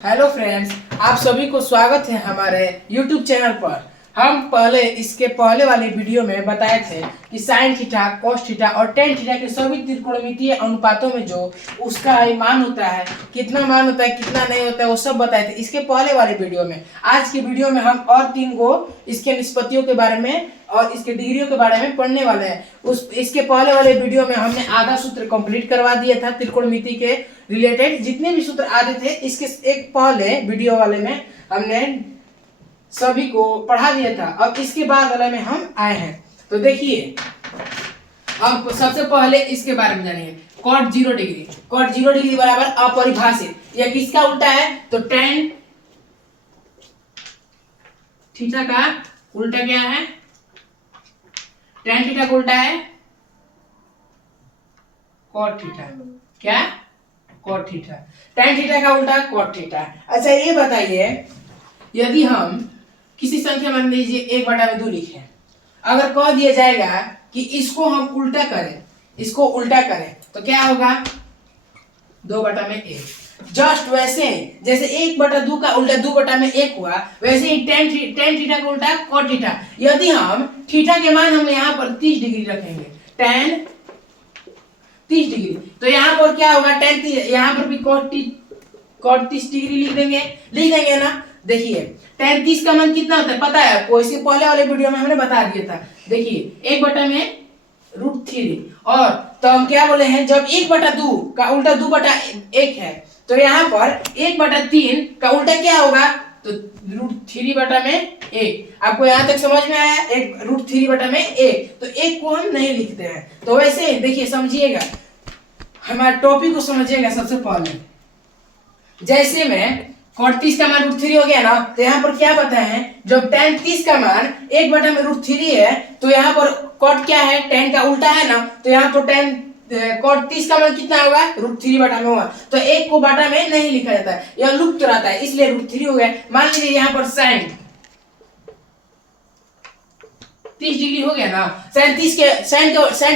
Hello friends, आप सभी को स्वागत है हमारे YouTube चैनल पर। हम पहले इसके पहले वाले वीडियो में बताए थे कि साइन थीटा, कॉस थीटा और टेन थीटा के सभी त्रिकोणमितीय अनुपातों में जो उसका मान होता है, कितना मान होता है, कितना नहीं होता है, वो सब बताए थे इसके पहले वाले वीडियो में। आज की वीडियो में हम और 3 गो इसके निष्पत्तियों के बारे में और इसके डिग्रियों के बारे में पढ़ने वाले हैं। इसके पहले वाले वीडियो में हमने आधा सूत्र कंप्लीट करवा दिया था त्रिकोणमिति के रिलेटेड। जितने भी सूत्र आते थे इसके एक पहले वीडियो वाले में हमने सभी को पढ़ा दिया था। अब इसके बाद वाले में हम आए हैं, तो देखिए अब सबसे पहले इसके बारे में जानिए। कॉट 0 डिग्री, कॉट 0 डिग्री बराबर अपरिभाषित। यह किसका उल्टा है? तो टेन थीटा का उल्टा क्या है? टेन थीटा का उल्टा है कॉट थीटा। क्या? Cot theta. टेन थीटा का उल्टा कॉट थीटा। अच्छा ये बताइए, यदि हम किसी संख्या मान लीजिए 1/2 लिखें, अगर कह दिया जाएगा कि इसको हम उल्टा करें, इसको उल्टा करें तो क्या होगा? 2/1। जस्ट वैसे जैसे 1/2 का उल्टा 2/1 हुआ, वैसे ही टेन थीटा का उल्टा कॉट थीटा। यदि हम थीटा के मान हम यहाँ पर 30 डिग्री रखेंगे, टेन 30 डिग्री, तो यहाँ पर क्या होगा? टेन, यहाँ पर भी कॉट 30 डिग्री लिख देंगे ना। देखिए टेन 30 का मान कितना होता है पता है आपको? इसके पहले वाले वीडियो में हमने बता दिया था। देखिए 1/√3। और तो हम क्या बोले हैं, जब 1/2 का उल्टा 2/1 है, तो यहाँ पर 1/3 का उल्टा क्या होगा? तो √3/1। आपको यहाँ तक समझ में आया? एक √3/1। तो 1 को हम नहीं लिखते हैं। तो वैसे देखिए समझिएगा, हमारे टॉपिक को समझिएगा। सबसे पहले जैसे में कॉट 30 का मान √3 हो गया ना, तो यहाँ पर क्या बताए हैं? जब टेन 30 का मान 1/√3 है, तो यहाँ पर कॉट क्या है? टेन का उल्टा है ना, तो यहाँ पर टेन कॉट 30 का मान कितना होगा? √3/में होगा। तो 1 को बाटा में नहीं लिखा जाता है, यह लुप्त रहता है, इसलिए √3 हो गया। मान लीजिए यहाँ पर साइन 30 डिग्री हो गया ना। साइन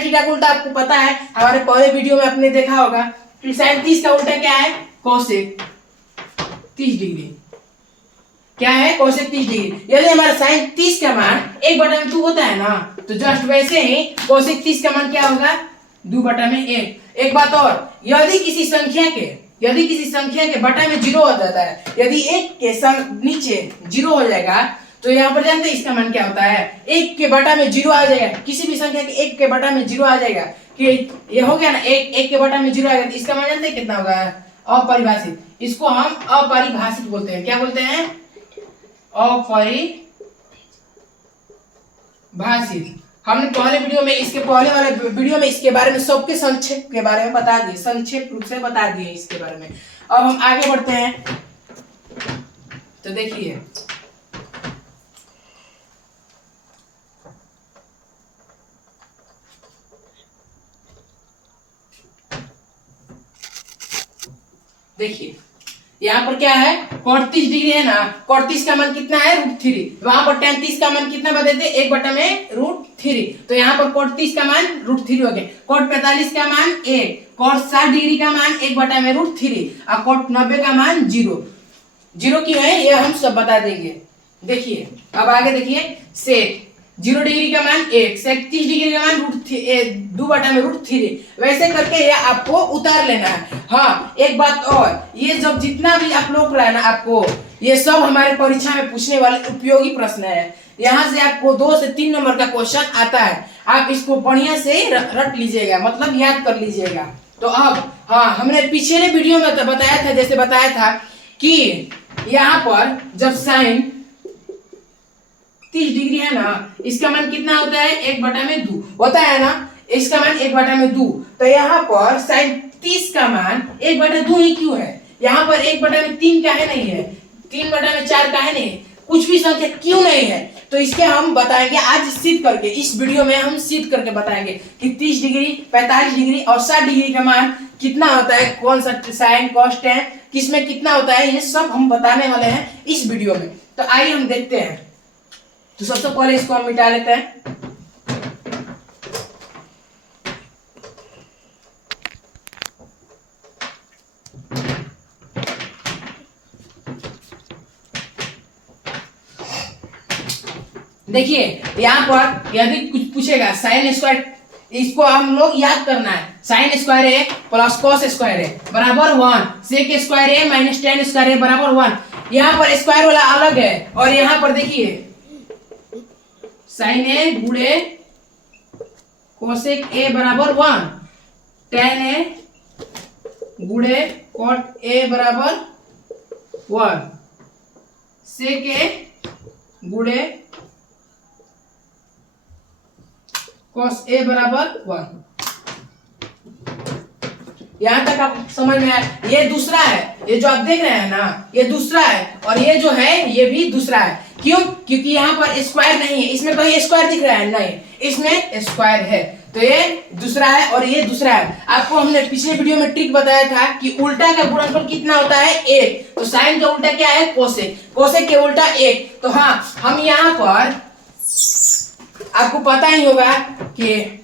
थीटा का उल्टा आपको पता है, हमारे पहले वीडियो में आपने देखा होगा कि साइन 30 का उल्टा क्या है? Cosec 30 degree. क्या है? Cosec 30 degree. यदि हमारा साइन 30 का मान 1/2 होता है ना, तो जस्ट वैसे ही कोसेक 30 का मान क्या होगा? 2/1। एक बात और, यदि किसी संख्या के बटा में 0 हो जाता है, यदि 1 के नीचे 0 हो जाएगा, तो यहाँ पर जानते हैं इसका मान क्या होता है? 1 के बटा में 0 आ जाएगा। किसी भी संख्या के 1 के बटा में 0 आ जाएगा, कि ये हो गया ना, 1 के बटा में 0 आएगा, तो इसका मान जानते हैं कितना होगा? अपरिभाषित। इसको हम अपरिभाषित बोलते हैं। क्या बोलते हैं? अपरिभाषित। हमने पहले वीडियो में, इसके पहले वाले वीडियो में इसके बारे में सबके संक्षेप के बारे में बता दिए, संक्षेप रूप से बता दिए इसके बारे में। अब हम आगे बढ़ते हैं, तो देखिए यहाँ पर क्या है? कॉट 30 डिग्री है ना, कॉट 30 का मान कितना है? √3। वहां पर टेन 30 का मान कितना बता देते? 1/√3। तो यहाँ पर कॉट 30 का मान √3 हो गया। कॉट 45 का मान 1, कॉट 60 डिग्री का मान 1/√3 और कॉट 90 का मान 0 क्यों है ये हम सब बता देंगे। देखिए अब आगे देखिए, सेक 0 डिग्री का मान 1, सेक 30 डिग्री का मान 2/√3। वैसे करके ये आपको उतार लेना है। हाँ एक बात और, ये जब जितना भी आप लोग रहा है ना, आपको ये सब हमारे परीक्षा में पूछने वाले उपयोगी प्रश्न है। यहाँ से आपको 2 से 3 नंबर का क्वेश्चन आता है। आप इसको बढ़िया से रट लीजिएगा, मतलब याद कर लीजिएगा। तो अब हाँ, हमने पिछले वीडियो में तो बताया था, जैसे बताया था कि यहाँ पर जब साइन 30 डिग्री है ना, इसका मान कितना होता है? 1/2 होता है ना, इसका मान 1/2। तो यहाँ पर साइन 30 का मान 1/2 ही क्यों है? यहाँ पर 1/3 का है नहीं है, 3/4 का है नहीं, कुछ भी संख्या क्यों नहीं है? तो इसके हम बताएंगे आज सिद्ध करके। इस वीडियो में हम सिद्ध करके बताएंगे कि 30 डिग्री, 45 डिग्री और 60 डिग्री का मान कितना होता है, कौन सा साइन कॉस टेन किसमें कितना होता है, ये सब हम बताने वाले हैं इस वीडियो में। तो आइए हम देखते हैं। तो सबसे पहले इसको हम मिटा लेते हैं। देखिए यहाँ पर यदि कुछ पूछेगा साइन स्क्वायर, इसको हम लोग याद करना है। साइन स्क्वायर ए प्लस कॉस स्क्वायर ए बराबर 1, सेक स्क्वायर ए माइनस टेन स्क्वायर ए बराबर 1। यहाँ पर स्क्वायर वाला अलग है और यहाँ पर देखिए साइन ए गुणे कोसेक ए बराबर 1, टेन ए गुणे कॉट ए बराबर 1, सेक ए गुणे कॉस ए बराबर 1। यहां तक आप समझ में आया। ये दूसरा है, ये जो आप देख रहे हैं ना ये दूसरा है और ये जो है ये भी दूसरा है। क्यों? क्योंकि यहाँ पर स्क्वायर नहीं है, इसमें कहीं स्क्वायर दिख रहा है नहीं, इसमें स्क्वायर है, तो ये दूसरा है और ये दूसरा है। आपको हमने पिछले वीडियो में ट्रिक बताया था कि उल्टा का गुणनफल कितना होता है 1, तो साइन का उल्टा क्या है कोसेक, कोसेक के उल्टा 1। तो हाँ हम यहाँ पर आपको पता ही होगा कि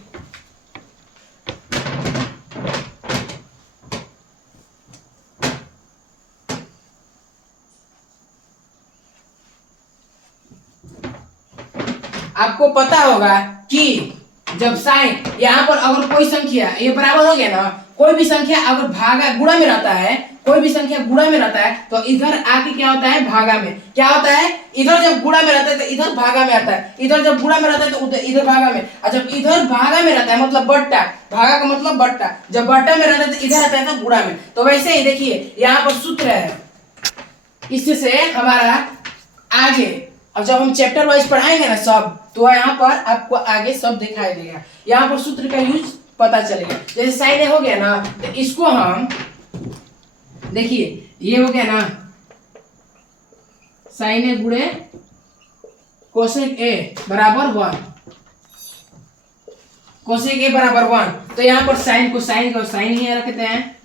आपको पता होगा कि जब साइन यहाँ पर अगर कोई संख्या ये बराबर हो गया ना, कोई भी संख्या अगर भागा गुणा में रहता है, कोई भी संख्या गुणा में रहता है तो इधर आके क्या होता है भागा में, क्या होता है इधर जब गुणा में रहता है तो इधर भागा में आता है, इधर जब गुणा में रहता है तो इधर भागा में, और जब इधर भागा में रहता है मतलब बट्टा, भागा का मतलब बट्टा, जब बट्टा में रहता है तो इधर आता है तो गुणा में। तो वैसे ही देखिए यहाँ पर सूत्र है, इससे हमारा आगे अब जब हम चैप्टर वाइज पढ़ाएंगे ना सब, तो यहाँ पर आपको आगे सब दिखाई देगा, यहाँ पर सूत्र का यूज पता चलेगा। जैसे साइन ए हो गया ना तो इसको हम देखिए ये हो गया ना साइन ए गुणे कोसेक ए बराबर 1, कोसेक ए बराबर 1, तो यहाँ पर साइन को साइन ही रखते हैं,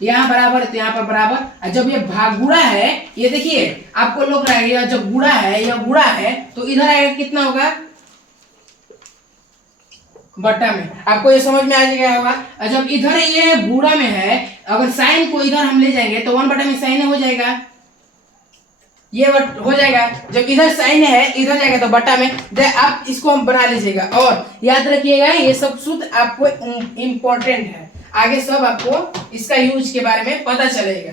यहाँ बराबर है तो यहाँ पर बराबर। और जब ये भाग गुणा है, ये देखिए आपको लोग रहेगा जब गुणा है या गुणा है तो इधर आएगा कितना होगा बट्टा में, आपको ये समझ में आ जाएगा होगा। और जब इधर ये गुणा में है, अगर साइन को इधर हम ले जाएंगे तो 1 बटा में साइन हो जाएगा, ये हो जाएगा। जब इधर साइन है इधर जाएगा तो बट्टा में, आप इसको हम बना लीजिएगा। और याद रखिएगा ये सब सूत्र आपको इम्पोर्टेंट है, आगे सब आपको इसका यूज के बारे में पता चलेगा।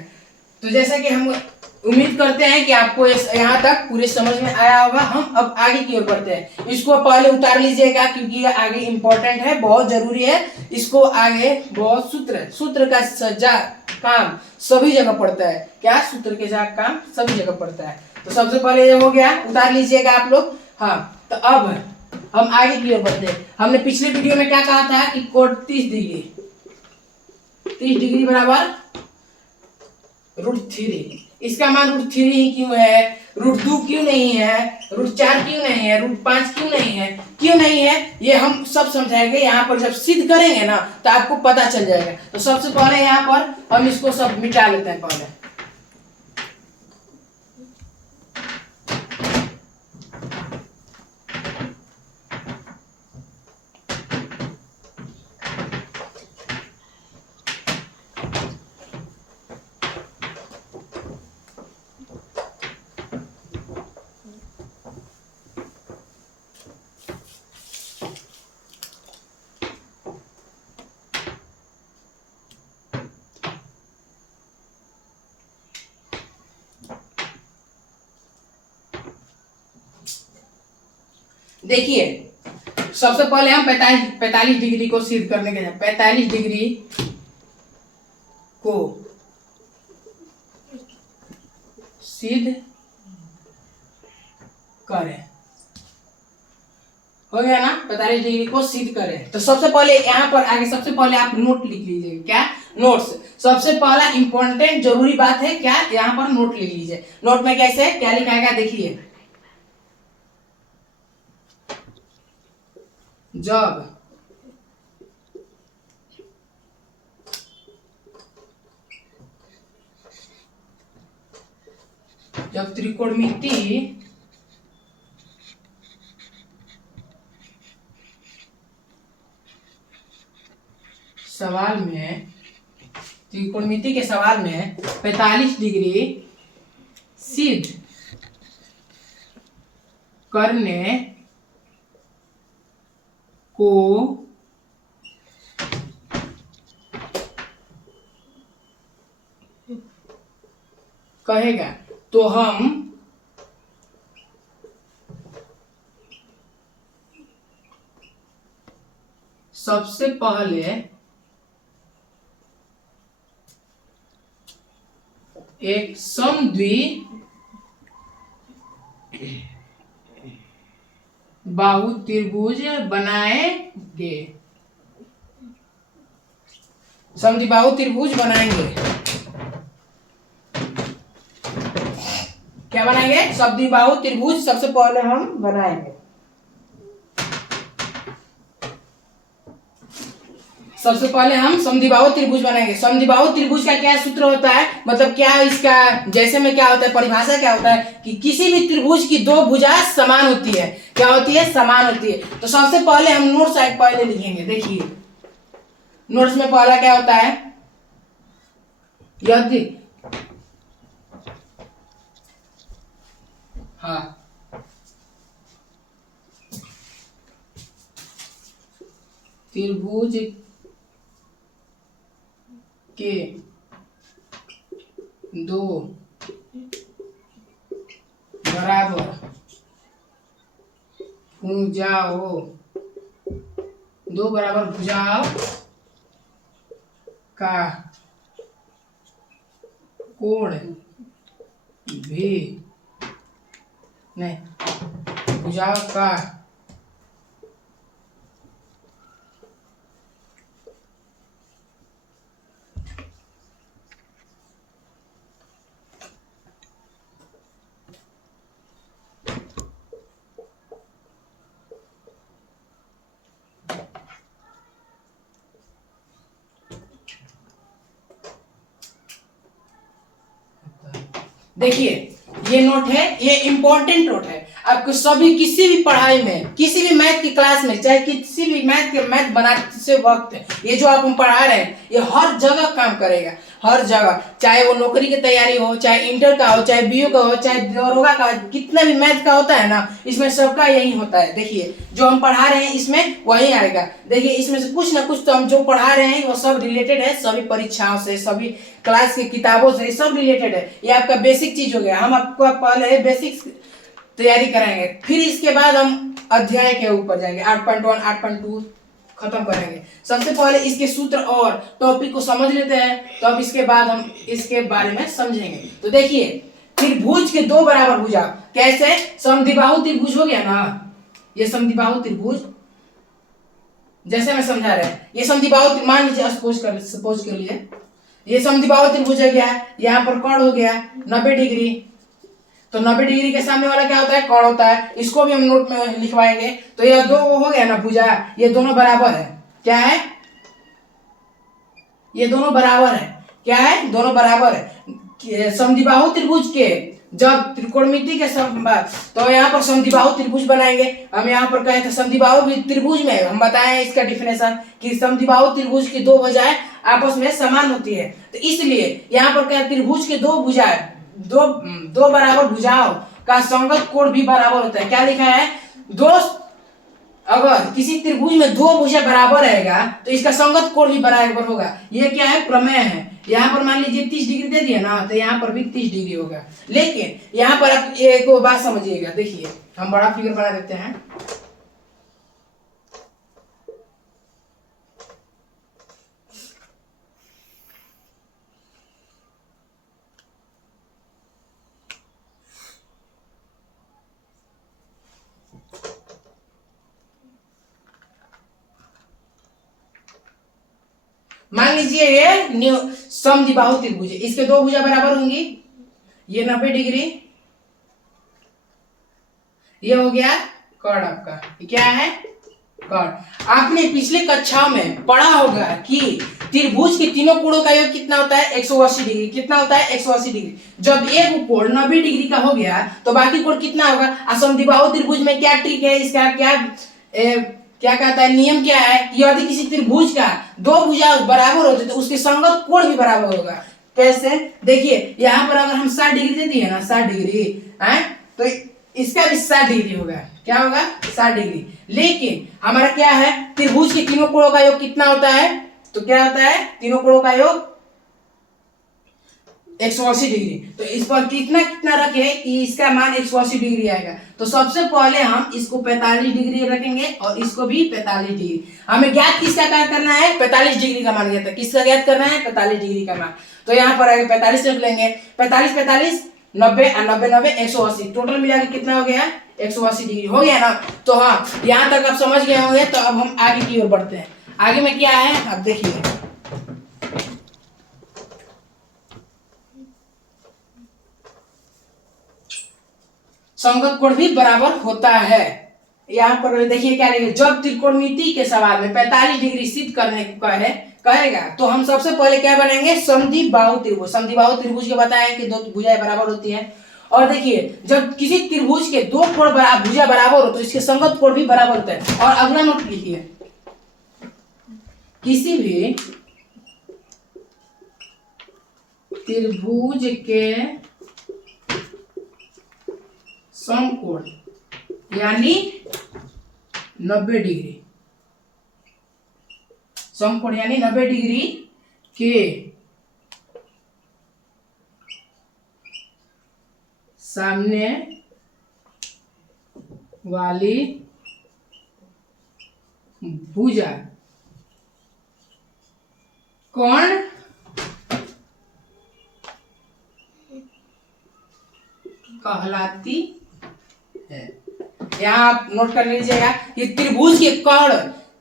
तो जैसा कि हम उम्मीद करते हैं कि आपको यहाँ तक पूरे समझ में आया होगा। हम अब आगे की ओर बढ़ते हैं, इसको पहले उतार लीजिएगा क्योंकि ये आगे इम्पोर्टेंट है, बहुत जरूरी है। इसको आगे बहुत सूत्र का सजा काम सभी जगह पड़ता है, क्या सूत्र के जा काम सभी जगह पड़ता है। तो सबसे पहले ये हो गया, उतार लीजिएगा आप लोग। हाँ तो अब हम आगे की ओर बढ़ते हैं। हमने पिछले वीडियो में क्या कहा था कि कोण 30 डिग्री, 30 डिग्री बराबर √3। इसका मान √3 ही क्यों है, √2 क्यों नहीं है, √4 क्यों नहीं है, √5 क्यों नहीं है, क्यों नहीं है, ये हम सब समझाएंगे। यहाँ पर जब सिद्ध करेंगे ना तो आपको पता चल जाएगा। तो सबसे पहले यहाँ पर हम इसको सब मिटा लेते हैं पहले। देखिए सबसे पहले हम 45 डिग्री को सिद्ध करने के लिए 45 डिग्री को सिद्ध करें, हो गया ना, 45 डिग्री को सिद्ध करें। तो सबसे पहले यहाँ पर आगे सबसे पहले आप नोट लिख लीजिए, क्या नोट्स, सबसे पहला इंपॉर्टेंट जरूरी बात है क्या, यहाँ पर नोट लिख लीजिए। नोट में कैसे क्या लिखाएगा देखिए, जब त्रिकोणमिति सवाल में, त्रिकोणमिति के सवाल में 45 डिग्री सिद्ध करने को कहेगा, तो हम सबसे पहले एक समद्वि बाहु त्रिभुज बनाएंगे, समद्विबाहु त्रिभुज बनाएंगे। क्या बनाएंगे? समद्विबाहु त्रिभुज सबसे पहले हम बनाएंगे। सबसे पहले हम समद्विबाहु त्रिभुज बनाएंगे। समद्विबाहु त्रिभुज का क्या सूत्र होता है, मतलब क्या इसका जैसे में क्या होता है, परिभाषा क्या होता है कि किसी भी त्रिभुज की दो भुजा समान होती है। क्या होती है? समान होती है। तो सबसे पहले हम नोट्स पहले लिखेंगे। देखिए नोट्स में पहला क्या होता है, यदि त्रिभुज के दो बराबर भुजाओं का कोण भी नहीं, भुजाओं का देखिए ये नोट है, ये इंपॉर्टेंट नोट है। आपको सभी किसी भी पढ़ाई में, किसी भी मैथ की क्लास में, चाहे किसी भी मैथ बनाते से वक्त ये जो आप हम पढ़ा रहे हैं ये हर जगह काम करेगा, हर जगह। चाहे वो नौकरी की तैयारी हो, चाहे इंटर का हो, चाहे बीयू का हो, चाहे दरोगा का, कितना भी मैथ का होता है ना, इसमें सबका यही होता है। देखिए जो हम पढ़ा रहे हैं इसमें वही आएगा। देखिए इसमें से कुछ ना कुछ तो हम जो पढ़ा रहे हैं वो सब रिलेटेड है, सभी परीक्षाओं से, सभी क्लास की किताबों से, सब रिलेटेड है। ये आपका बेसिक चीज हो गया। हम आपको पहले बेसिक तैयारी कराएंगे, फिर इसके बाद हम अध्याय के ऊपर जाएंगे। 8.1 8.2 खत्म करेंगे। सबसे पहले इसके सूत्र और टॉपिक को समझ लेते हैं, तो अब इसके बाद हम इसके बारे में समझेंगे। तो देखिए त्रिभुज के दो बराबर भुजा कैसे, समद्विबाहु त्रिभुज हो गया ना, ये समद्विबाहु त्रिभुज जैसे मैं समझा रहे हैं, ये समद्विबाहु, मान लीजिए सपोज कर लिए ये समद्विबाहु त्रिभुज हो गया, यहाँ पर कोण हो गया 90 डिग्री। तो 90 डिग्री के सामने वाला क्या होता है? कोण होता है। इसको भी हम नोट में लिखवाएंगे। तो ये दो हो गया ना भुजा, ये दोनों बराबर है। क्या है? ये दोनों बराबर है। क्या है? दोनों बराबर है। समद्विबाहु त्रिभुज के जब त्रिकोणमिति के संबंध, तो यहाँ पर समद्विबाहु त्रिभुज बनाएंगे। हम यहाँ पर कहे थे समद्विबाहु त्रिभुज में हम बताएं इसका डिफिनेशन कि समद्विबाहु त्रिभुज की दो भुजाएं आपस में समान होती है। तो इसलिए यहाँ पर क्या, त्रिभुज के दो भुजाएं, दो बराबर भुजाओं का संगत कोण भी बराबर होता है। क्या लिखा है? अगर किसी त्रिभुज में दो भुजा बराबर रहेगा तो इसका संगत कोण भी बराबर होगा। ये क्या है? प्रमेय है। यहाँ पर मान लीजिए 30 डिग्री दे दिया ना, तो यहाँ पर भी 30 डिग्री होगा। लेकिन यहाँ पर आप एक बात समझिएगा। देखिए हम बड़ा फिगर बना देते हैं। मान लीजिए ये समद्विबाहु त्रिभुज है, इसके दो भुजा बराबर होंगी। ये 90 डिग्री, ये हो गया कोण आपका। ये क्या है? कोण। आपने पिछले कक्षाओं में पढ़ा होगा कि त्रिभुज के तीनों कोणों का योग कितना होता है? 180 डिग्री। कितना होता है? 180 डिग्री। जब एक कोण 90 डिग्री का हो गया तो बाकी कोण कितना होगा? समद्विबाहु त्रिभुज में क्या ट्रिक है इसका, क्या कहता है, नियम क्या है? यदि किसी त्रिभुज का दो भुजा बराबर होते तो उसके संगत कोण भी बराबर होगा। कैसे? देखिए यहाँ पर अगर हम 60 डिग्री दे दिए ना, 60 डिग्री है, तो इसका भी 60 डिग्री होगा। क्या होगा? 60 डिग्री। लेकिन हमारा क्या है, त्रिभुज के तीनों कोणों का योग कितना होता है? तो क्या होता है? तीनों कोणों का योग 180 डिग्री। तो इस पर कितना कितना रखे कि इसका मान 180 डिग्री आएगा। तो सबसे पहले हम इसको 45 डिग्री रखेंगे और इसको भी 45 डिग्री। हमें ज्ञात किसका कार्य करना है? 45 डिग्री का मान ज्ञात है। किसका ज्ञात करना है? 45 डिग्री का मान। तो यहाँ पर आगे 45 रख लेंगे। 45 45 90 और 90 90 180, टोटल मिला के कितना हो गया? 180 डिग्री हो गया ना। तो हाँ, यहाँ तक आप समझ गए होंगे। तो अब हम आगे की ओर बढ़ते हैं। आगे में क्या है अब देखिए। संगत कोण भी बराबर होता है। यहाँ पर देखिए क्या लिखे, जब त्रिकोणमिति के सवाल में 45 डिग्री सिद्ध करने को कहेगा तो हम सबसे पहले क्या बनाएंगे? समद्विबाहु त्रिभुज। समद्विबाहु त्रिभुज के बताया कि दो भुजाएं बराबर होती हैं। और देखिए जब किसी त्रिभुज के दो कोण भुजा बराबर हो तो इसके संगत कोण भी बराबर होता है। और अगला नोट लिखिए, किसी भी त्रिभुज के समकोण यानी 90 डिग्री, समकोण यानी 90 डिग्री के सामने वाली भुजा कोण कहलाती है। यहाँ आप नोट कर लीजिएगा कि त्रिभुज के कोण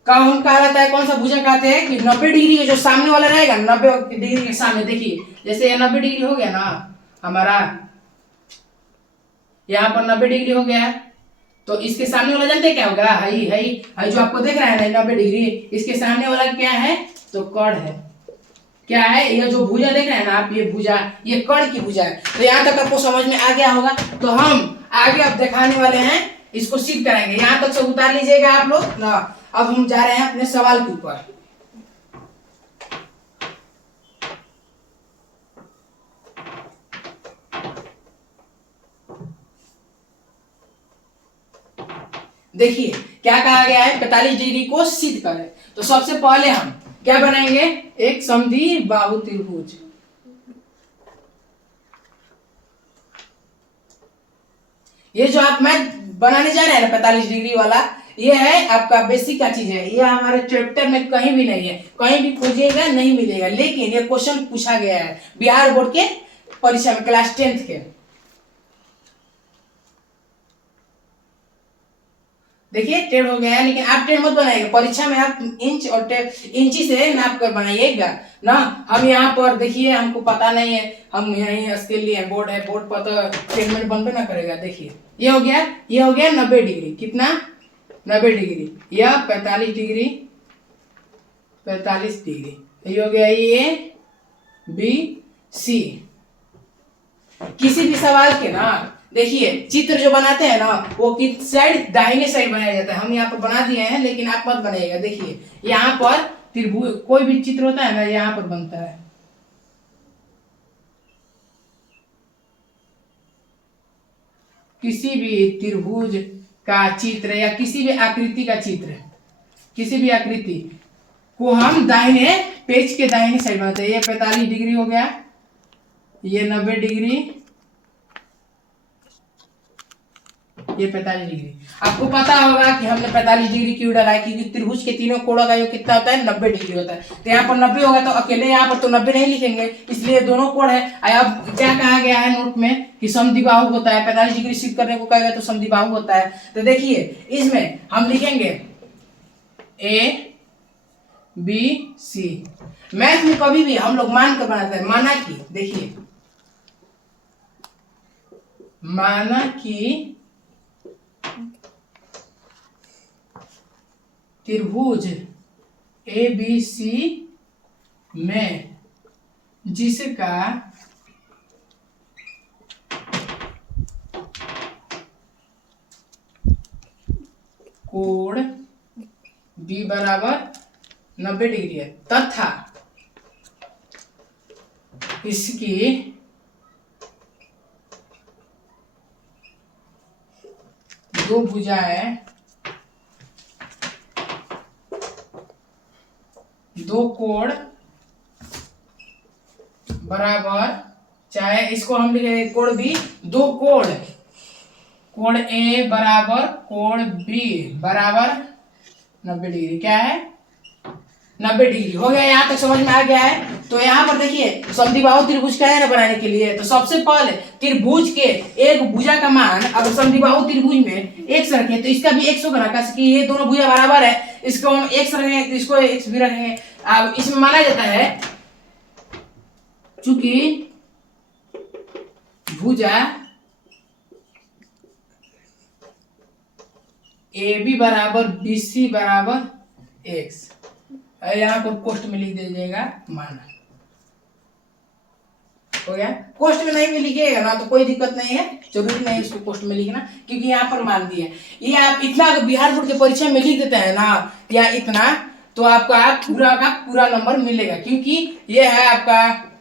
का हम कहलाता है, कौन सा भुजा कहते हैं कि 90 डिग्री के जो सामने वाला रहेगा, 90 डिग्री के सामने। देखिए जैसे ये 90 डिग्री हो गया ना हमारा, यहाँ पर 90 डिग्री हो गया। तो इसके सामने वाला जानते क्या होगा? हई जो आपको देख रहा है ना 90 डिग्री, इसके सामने वाला क्या है? तो कर्ण है। क्या है? ये जो भुजा देख रहे हैं ना आप, ये भुजा, ये कर्ण की भुजा है। तो यहाँ तक आपको समझ में आ गया होगा। तो हम आगे अब दिखाने वाले हैं, इसको सिद्ध कराएंगे। यहाँ तक से उतार लीजिएगा आप लोग ना। अब हम जा रहे हैं अपने सवाल के ऊपर। देखिए क्या कहा गया है? 45 डिग्री को सिद्ध करें। तो सबसे पहले हम क्या बनाएंगे? एक समद्विबाहु त्रिभुज। ये जो आप मैं बनाने जा रहे हैं ना 45 डिग्री वाला, ये है आपका बेसिक का चीज है। ये हमारे चैप्टर में कहीं भी नहीं है, कहीं भी खोजिएगा नहीं मिलेगा। लेकिन ये क्वेश्चन पूछा गया है बिहार बोर्ड के परीक्षा में, क्लास 10th के। देखिए टेढ़ हो गया है, लेकिन आप टेढ़ मत बनाइएगा। परीक्षा में आप इंच और इंची से नाप कर बनाइएगा ना। हम यहाँ पर देखिए, हमको पता नहीं है, हम यहीं स्केल लिए, बोर्ड है, बोर्ड पर तो टेढ़ मेढ़ बनबे ना करेगा। देखिए ये हो गया, ये हो गया 90 डिग्री। कितना? 90 डिग्री। यह 45 डिग्री, 45 डिग्री। ये हो गया ए बी सी। किसी भी सवाल के ना देखिए चित्र जो बनाते हैं ना, वो किस साइड? दाहिने साइड बनाया जाता है। हम यहाँ पर बना दिए हैं, लेकिन आप मत बनाइएगा। देखिए यहाँ पर त्रिभुज, कोई भी चित्र होता है ना, यहाँ पर बनता है। किसी भी त्रिभुज का चित्र या किसी भी आकृति का चित्र, किसी भी आकृति को हम दाहिने, पेज के दाहिने साइड बनाते हैं। ये 45 डिग्री हो गया, ये 90 डिग्री, ये 45 डिग्री। आपको पता होगा कि हमने 45 डिग्री क्यों डाला है, क्योंकि त्रिभुज के तीनों कोणों का योग कितना होता है? 90 डिग्री होता है। तो यहाँ पर 90 होगा, तो अकेले यहाँ पर तो 90 नहीं लिखेंगे, इसलिए दोनों कोण है। अब क्या कहा गया है नोट में कि समद्विबाहु होता है। 45 डिग्री सिद्ध करने को कहेगा तो समद्विबाहु होता है। तो देखिए इसमें हम लिखेंगे ए बी सी। मैथ में कभी भी हम लोग मान कर बनाते हैं। माना कि, देखिए माना कि त्रिभुज ए बी सी में जिसका कोण बी बराबर 90 डिग्री है तथा इसकी दो भुजाएं, दो कोण बराबर, चाहे इसको हम लिखे कोण बी, दो कोण, कोण ए बराबर कोण बी बराबर 90 डिग्री, क्या है 90 डिग्री। हो गया, यहाँ तक समझ में आ गया है। तो यहाँ पर देखिए समद्विबाहु त्रिभुज का है ना बनाने के लिए, तो सबसे पहले त्रिभुज के एक भुजा का मान अगर समद्विबाहु त्रिभुज में x रखें तो इसका भी x होगा, कैसे कि ये दोनों भुजा बराबर है, इसको हम x रखेंगे तो इसको x भी रखेंगे। अब इसमें माना जाता है चूंकि भुजा ए बी बराबर बी सी बराबर x, यहाँ पर कोष्ट में लिख दीजिएगा मान। हो गया, कोष्ट में नहीं भी लिखिएगा ना तो कोई दिक्कत नहीं है, जरूरी नहीं इसको कोष्ट में लिखना, क्योंकि यहाँ पर मान दिया। ये आप इतना अगर बिहार बोर्ड के परीक्षा में लिख देते हैं ना या इतना, तो आपका पूरा का पूरा नंबर मिलेगा, क्योंकि ये है आपका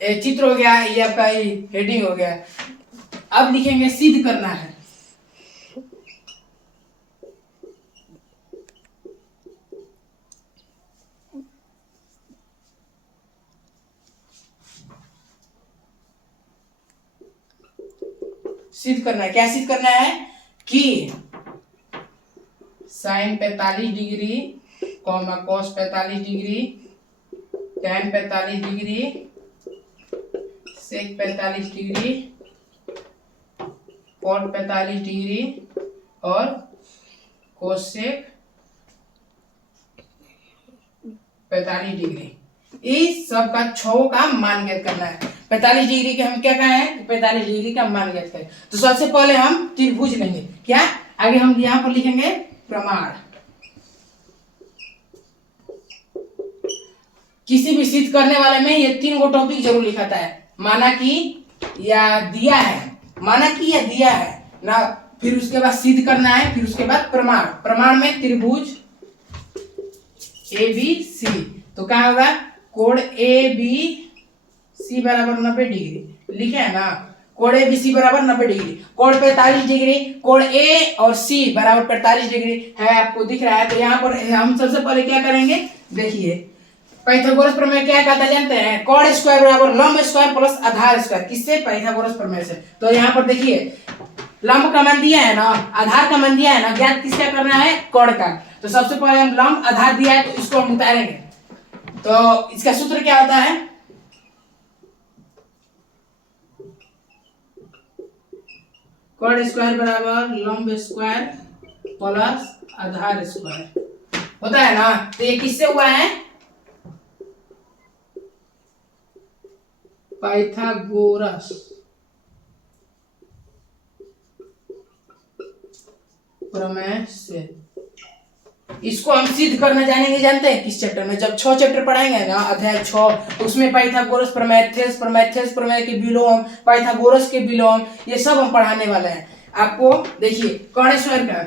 चित्र हो गया, ये आपका हेडिंग हो गया। अब लिखेंगे सिद्ध करना है। सिद्ध करना है, क्या सिद्ध करना है कि sine 45 degree comma cos 45 degree, tan 45 degree, sec 45 degree, cot 45 degree और कोसेक 45 डिग्री, इस सब का छो का मान ज्ञात करना है। 45 डिग्री के हम क्या कहे हैं, 45 डिग्री का मान ज्ञात करें। तो सबसे पहले हम त्रिभुज लेंगे, क्या आगे हम यहाँ पर लिखेंगे प्रमाण। किसी भी सिद्ध करने वाले में ये 3 गो टॉपिक जरूर लिखाता है, माना कि या दिया है, माना कि या दिया है ना, फिर उसके बाद सिद्ध करना है, फिर उसके बाद प्रमाण। प्रमाण में त्रिभुज ए बी सी, तो क्या होगा कोण ए बी सी बराबर 90 डिग्री, लिखे है ना, कोण ए बी सी बराबर 90 डिग्री, कोण 45 डिग्री, कोण ए और सी बराबर 45 डिग्री है, आपको दिख रहा है। तो यहाँ पर हम सबसे पहले क्या करेंगे, देखिए पाइथागोरस प्रमेय क्या कहता है जानते हैं, कोण स्क्वायर बराबर लंब स्क्वायर प्लस आधार स्क्वायर, किससे, पाइथागोरस प्रमेय से। तो यहाँ पर देखिए लंब का मान दिया है ना, आधार का मान दिया है ना, ज्ञात किसका करना है, कोण का। तो सबसे पहले हम लंब आधार दिया है तो इसको हम उतारेंगे। तो इसका सूत्र क्या होता है, कोण स्क्वायर बराबर लंब स्क्वायर प्लस आधार स्क्वायर होता है ना। तो ये किससे हुआ है, पाइथागोरस प्रमेय से। इसको हम सिद्ध करना जानेंगे, जानते हैं किस चैप्टर में, जब 6 चैप्टर पढ़ाएंगे ना, अध्याय 6, तो उसमें पाइथागोरस प्रमेय, थेल्स प्रमेय, थेल्स प्रमेय के विलोम, पाइथागोरस के विलोम, ये सब हम पढ़ाने वाले हैं आपको। देखिए कोण स्क्वायर का,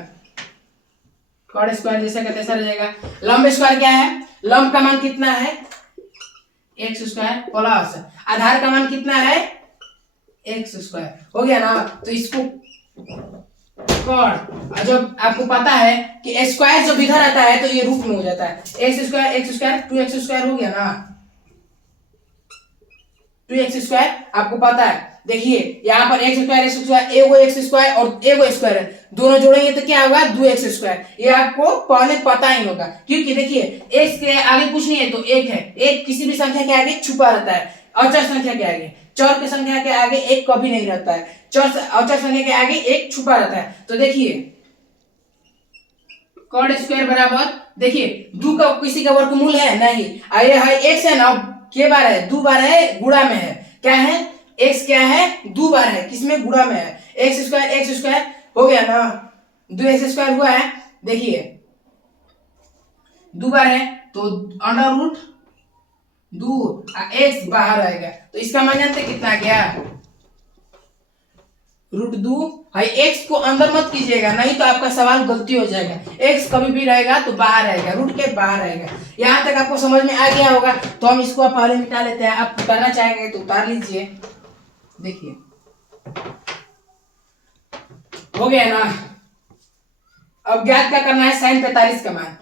कोण स्क्वायर जैसा का तैसा रहेगा। लंब स्क्वायर क्या है, लंब का मान कितना है एक्स स्क्वायर प्लस आधार का मान कितना है एक्स स्क्वायर, हो गया ना। तो इसको कोण, जब आपको पता है कि स्क्वायर जब इधर आता है तो ये रूट में हो जाता है, एक्स स्क्वायर 2x स्क्वायर हो गया ना, 2x स्क्वायर आपको पता है। देखिए यहाँ पर एक्स स्क्वायर एगो एक्स स्क्वायर और एगो स्क्वायर है, दोनों जोड़ेंगे तो क्या होगा 2x स्क्वायर, ये आपको पहले पता ही होगा, क्योंकि देखिए x के आगे कुछ नहीं है तो 1 है, 1 किसी भी संख्या के आगे छुपा रहता है, अचर संख्या के आगे, चर की संख्या के आगे 1 कभी नहीं रहता है, अचर संख्या के आगे 1 छुपा रहता है। तो देखिए कोण स्क्वायर बराबर, देखिए 2 का किसी का वर्गमूल है नहीं, ये है x है ना, के बार है 2 बार है, गुणा में है, क्या है x क्या है 2 बार है, किसमें गुणा में है, x स्क्वायर हो गया ना, 2x स्क्वायर हुआ है। देखिए 2 बार है तो अंडर रूट 2 x बाहर आएगा, तो इसका मान जानते कितना आ गया √2 है। x को अंदर मत कीजिएगा, नहीं तो आपका सवाल गलती हो जाएगा, x कभी भी रहेगा तो बाहर आएगा, रूट के बाहर आएगा। यहाँ तक आपको समझ में आ गया होगा, तो हम इसको आप पहले मिटा लेते हैं, आप उतारना चाहेंगे तो उतार लीजिए। देखिए हो गया ना। अब ज्ञात क्या करना है, साइन 45 का मान।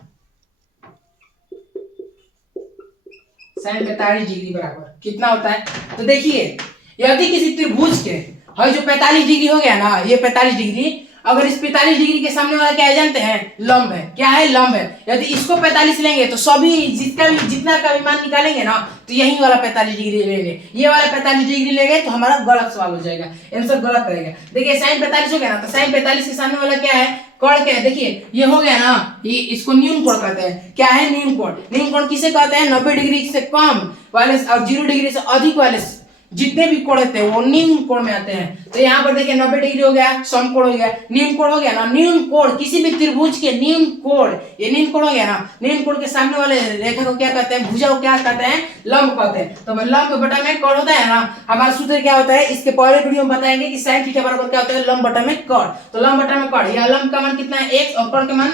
साइन 45 डिग्री बराबर कितना होता है, तो देखिए यदि किसी त्रिभुज के है जो 45 डिग्री हो गया ना, ये 45 डिग्री, अगर इस 45 डिग्री के सामने वाला क्या है जानते हैं, लंब है। क्या है, लंब है। यदि इसको 45 लेंगे तो सभी जितना का भी मान निकालेंगे ना, तो यही वाला 45 डिग्री लेंगे। ये वाला 45 डिग्री लेंगे तो हमारा गलत सवाल हो जाएगा, आंसर गलत रहेगा। देखिए साइन 45 हो गया ना, तो साइन 45 के सामने वाला क्या है, कोण क्या है। देखिए ये हो गया ना, ये इसको न्यून कोण कहते हैं। क्या है, न्यून कोण। न्यून कोण किसे कहते हैं, 90 डिग्री से कम वाले और 0 डिग्री से अधिक वाले जितने भी कोण होते हैं वो न्यून कोण में आते हैं। तो यहाँ पर देखिए 90 डिग्री हो गया, समकोण हो गया, न्यून कोण हो गया ना। न्यून कोण किसी भी त्रिभुज के न्यून कोण, ये न्यून कोण हो गया ना। न्यून कोण के सामने वाले रेखा को क्या कहते हैं, भुजा को क्या कहते हैं, लंब कहते हैं। तो लंब बटा में कोण होता है ना, हमारा सूत्र क्या होता है, इसके पहले वीडियो में बताएंगे कि साइन थीटा बराबर क्या होता है, लंब बटा में कोण। तो लंब बटा में कोण, या लंब का मान कितना है, x, और कोण का मान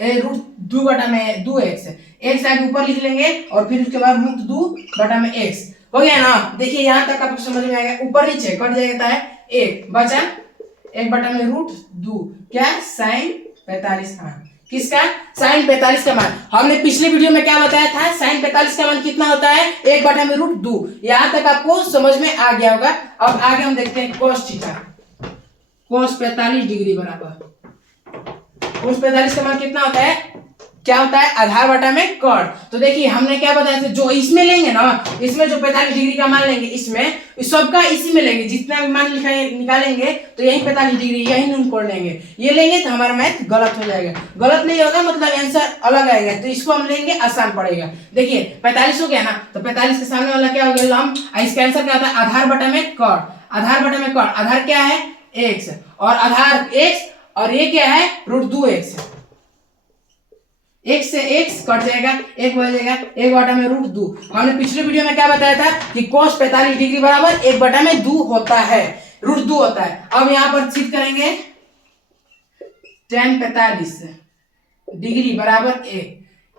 √2 बटा में 2x। x आगे ऊपर लिख लेंगे और फिर उसके बाद √2 बटा में x हो गया ना। देखिए यहाँ तक आपको समझ में आएगा, ऊपर नीचे कट जाएगा है 1 बचा 1 बटा में √2, क्या साइन 45 का मान। किसका, साइन 45 का मान। हमने पिछले वीडियो में क्या बताया था, साइन 45 का मान कितना होता है, 1 बटा में √2। यहाँ तक आपको समझ में आ गया होगा। अब आगे हम देखते हैं cos थीटा। cos 45 डिग्री बराबर cos 45 का मान कितना होता है, क्या होता है, आधार बटा में कोण। तो देखिए हमने क्या बताया था, जो इसमें लेंगे ना, इसमें जो 45 डिग्री का मान लेंगे, इसमें सबका इसी में लेंगे, जितना भी मान निकालेंगे तो यही 45 डिग्री यही न्यून कोण लेंगे। ये लेंगे तो हमारा मैथ गलत हो जाएगा। गलत नहीं होगा मतलब आंसर अलग आएगा, तो इसको हम लेंगे आसान पड़ेगा। देखिए 45 हो गया ना, तो 45 के सामने वाला क्या हो गया, लंब। इसका आंसर क्या होता है, आधार बटा में कोण। आधार बटा में कोण, आधार क्या है x, और आधार x, और ये क्या है √2x। x से x कट जाएगा, 1 बचेगा, 1 बटा में √2। हमने पिछले वीडियो में क्या बताया था कि cos 45 डिग्री बराबर 1 बटा में 2 होता है, √2 होता है। अब यहाँ पर सिद्ध करेंगे, tan 45 डिग्री बराबर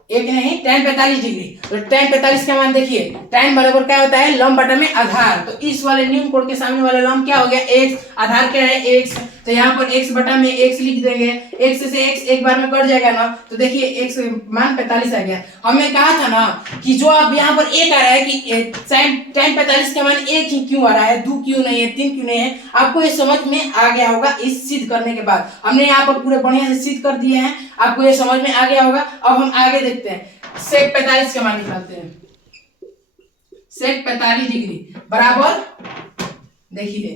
1 नहीं, tan 45 डिग्री। तो tan 45 का मान देखिए, tan बराबर क्या होता है, लंब बटा में आधार। तो इस वाले न्यून कोण के सामने वाला लंब क्या हो गया, x, आधार क्या है x। तो यहाँ पर x बटा में x लिख देंगे, x से x एक बार में कट जाएगा ना। तो देखिए x मान 45 आ गया। हमने कहा था ना कि जो अब यहाँ पर 1 आ रहा है कि साइन tan 45 का मान 1 ही क्यों आ रहा है, 2 क्यों नहीं है, 3 क्यों नहीं है, आपको ये समझ में आ गया होगा। इस सिद्ध करने के बाद हमने यहाँ पर पूरे बढ़िया से सिद्ध कर दिए हैं, आपको ये समझ में आ गया होगा। अब हम आगे देखते हैं, sec 45 का मान निकालते हैं। sec 45 डिग्री बराबर, देखिए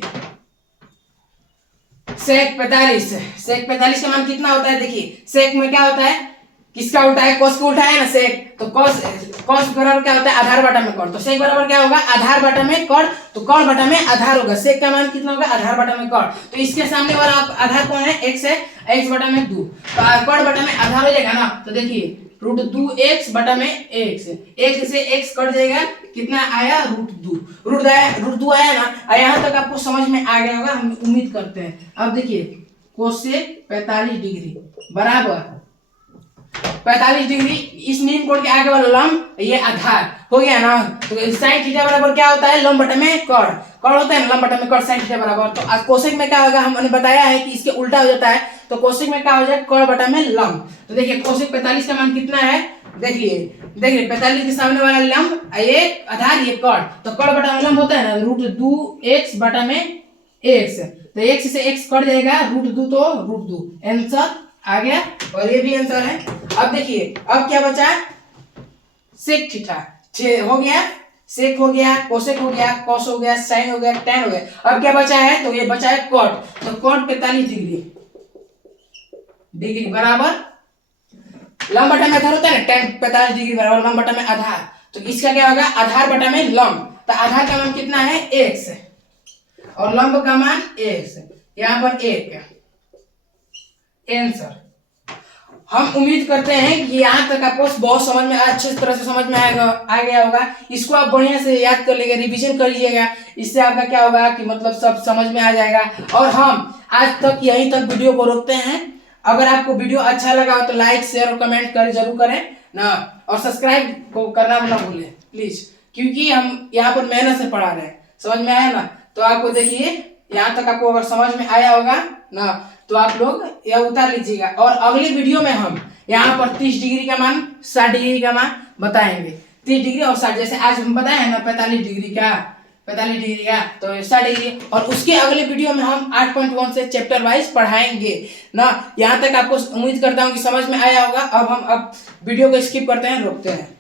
sec 45 का मान कितना होता है, देखिए sec में क्या होता है, किसका उल्टा है, cos का उल्टा है ना sec। तो cos बराबर क्या होता है, आधार बटा में कोण। तो sec बराबर क्या होगा, आधार बटा में कोण। तो कोण बटा में आधार होगा, sec का मान कितना होगा, आधार बटा में कोण। तो इसके सामने वाला आधार कौन है, x है, x बटा में 2। तो कोण बटा में आधार हो जाएगा ना। तो देखिए √2x बटा में x, x से x कट जाएगा, कितना आया, √2 आया ना। यहाँ तक आपको समझ में आ गया होगा, हम उम्मीद करते हैं। अब देखिए कोसेक 45 डिग्री बराबर 45 डिग्री, इस न्यून कोण के आगे वाला लंब, ये आधार हो गया ना। तो साइन थीटा बराबर क्या होता है, लंब बटा में कोण। कोण होता है ना, लंब बटा में कोण, साइन थीटा बराबर। तो आज कोसेक में क्या होगा, हमने बताया है कि इसके उल्टा हो जाता है। तो कोसेक में क्या हो जाएगा, कोण बटा में लंब। तो देखिए कोसेक 45 का मान कितना है, देखिए 45 के सामने वाला लंब, ये आधार, ये कोण। तो कोण बटा में लंब होता है ना, √2x बटा में x। तो x से x कट जाएगा, √2 तो √2, आंसर आ गया। और ये भी आंसर है। अब देखिए अब क्या बचा, सेक थीटा हो गया, सेक हो गया, कोसेक हो गया, कॉस हो गया, साइन हो गया, टैन हो गया। अब क्या बचा है, तो ये बचा है कॉट। तो कॉट 45 डिग्री बराबर लंब बटा में आधार होता है ना, टैन 45 डिग्री बराबर लंब बटा में आधार। तो इसका क्या होगा, आधार बटा में लंब। तो आधार का मान कितना है, x, और लंब का मान x, यहाँ पर 1 आंसर। हम उम्मीद करते हैं कि यहाँ तक आपको बहुत समझ में, अच्छे तरह से समझ में आ गया होगा। इसको आप बढ़िया से याद कर लीजिएगा, रिवीजन कर लीजिएगा। इससे आपका क्या होगा कि मतलब सब समझ में आ जाएगा। और हम आज तक यहीं तक वीडियो को रोकते हैं। अगर आपको वीडियो अच्छा लगा हो तो लाइक, शेयर और कमेंट जरूर करें ना, और सब्सक्राइब को करना ना भूलें प्लीज, क्योंकि हम यहाँ पर मेहनत से पढ़ा रहे हैं। समझ में आया ना। तो आपको देखिए यहाँ तक आपको अगर समझ में आया होगा ना, तो आप लोग यह उतार लीजिएगा। और अगली वीडियो में हम यहाँ पर 30 डिग्री का मान 60 डिग्री का मान बताएंगे। 30 डिग्री और 60, जैसे आज हम बताए हैं ना 45 डिग्री का, 45 डिग्री का, तो 60 डिग्री। और उसके अगले वीडियो में हम 8.1 से चैप्टर वाइज पढ़ाएंगे ना। यहाँ तक आपको उम्मीद करता हूँ कि समझ में आया होगा। अब हम वीडियो को स्किप करते हैं, रोकते हैं।